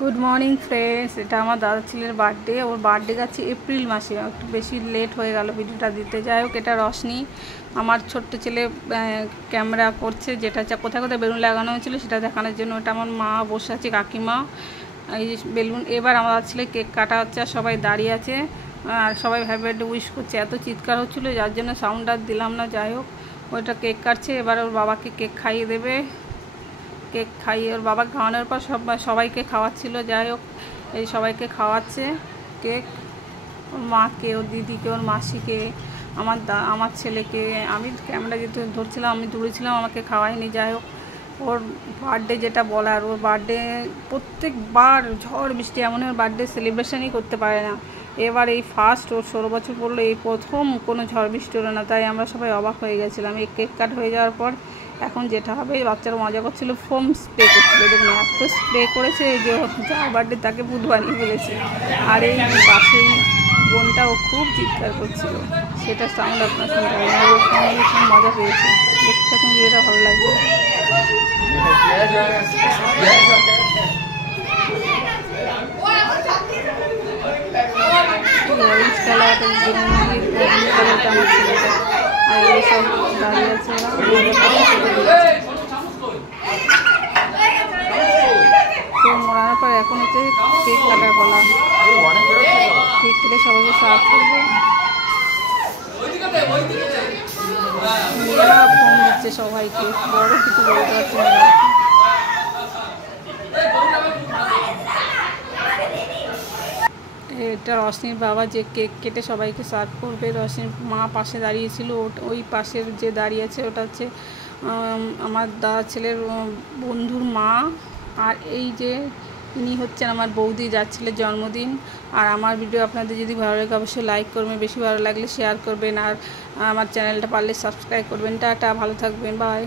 Good morning friends, এটা আমার দাদা ছেলের বার্থডে। ওর বার্থডে গেছে এপ্রিল মাসে, একটু বেশি লেট হয়ে গেল ভিডিওটা দিতে। যাই হোক, এটা রশনি, আমার ছোট্ট ছেলে ক্যামেরা করছে, যেটা কোথায় কোথায় বেলুন লাগানো হয়েছিল সেটা দেখানোর জন্য। এটা আমার মা বসে আছে, কাকিমা, এই বেলুন। এবার আমার ছেলে কেক কাটা হচ্ছে, আর সবাই দাঁড়িয়ে আছে, আর সবাই হ্যাপি বার্থডে উইশ করছে। এত চিৎকার হচ্ছিলো যার জন্য সাউন্ড আর দিলাম না। যাই হোক, ওইটা কেক কাটছে, এবার ওর বাবাকে কেক খাইয়ে দেবে। কেক খাইয়ে ওর বাবা খাওয়ানোর পর সবাইকে খাওয়াচ্ছিল। যাই হোক, এই সবাইকে খাওয়াচ্ছে কেক, ওর মাকে, ওর দিদিকে, ওর মাসিকে, আমার ছেলেকে। আমি ক্যামেরা যেহেতু ধরছিলাম, আমি দূরেছিলাম, আমাকে খাওয়ায়নি। যাই হোক, ওর বার্থডে যেটা বলার, ওর বার্থডে প্রত্যেকবার ঝড় বৃষ্টি, এমন ওর বার্থডে সেলিব্রেশনই করতে পারে না। এবার এই ফার্স্ট ওর 16 বছর পড়লো, এই প্রথম কোনো ঝড় বৃষ্টি হলো না, তাই আমরা সবাই অবাক হয়ে গেছিলাম। এই কেক কাট হয়ে যাওয়ার পর এখন যেটা হবে, বাচ্চারা মজা করছিল, ফোম স্প্রে করছিল। দেখুন, এত স্প্রে করেছে যে যার বার্থডে তাকে ভূত বানিয়ে ফেলেছে। আর এই পাশেই বোনটাও খুব চিৎকার করছিল, সেটা সাউন্ড আপনার শুনতে হবে। খুব মজা পেয়েছে, দেখতে এখন ভিডিওটা ভালো লাগবে। অরেঞ্জ কালার, কালারটা আমার ছেলেটা, আর এইসব দাঁড়িয়ে আছে তো মোড়ানোর পর এখন হচ্ছে কেক কাটার পালা। কেক কেটে সবাইকে সার্ভ করবে। মেয়েরা ফোন দিচ্ছে সবাইকে, বড় কিছু বলতে পারছে না। এটা রশনির বাবা যে কেক কেটে সবাইকে সার্ভ করবে। রশনির মা পাশে দাঁড়িয়েছিল, ওই পাশের যে দাঁড়িয়ে আছে ওটা হচ্ছে আমার দাদা ছেলের বন্ধুর মা। আর এই যে ইনি হচ্ছেন আমার বৌদি, যার ছেলের জন্মদিন। আর আমার ভিডিও আপনাদের যদি ভালো লাগে অবশ্যই লাইক করবেন, বেশি ভালো লাগলে শেয়ার করবেন, আর আমার চ্যানেলটা পারলে সাবস্ক্রাইব করবেন। টাটা, ভালো থাকবেন, বাই।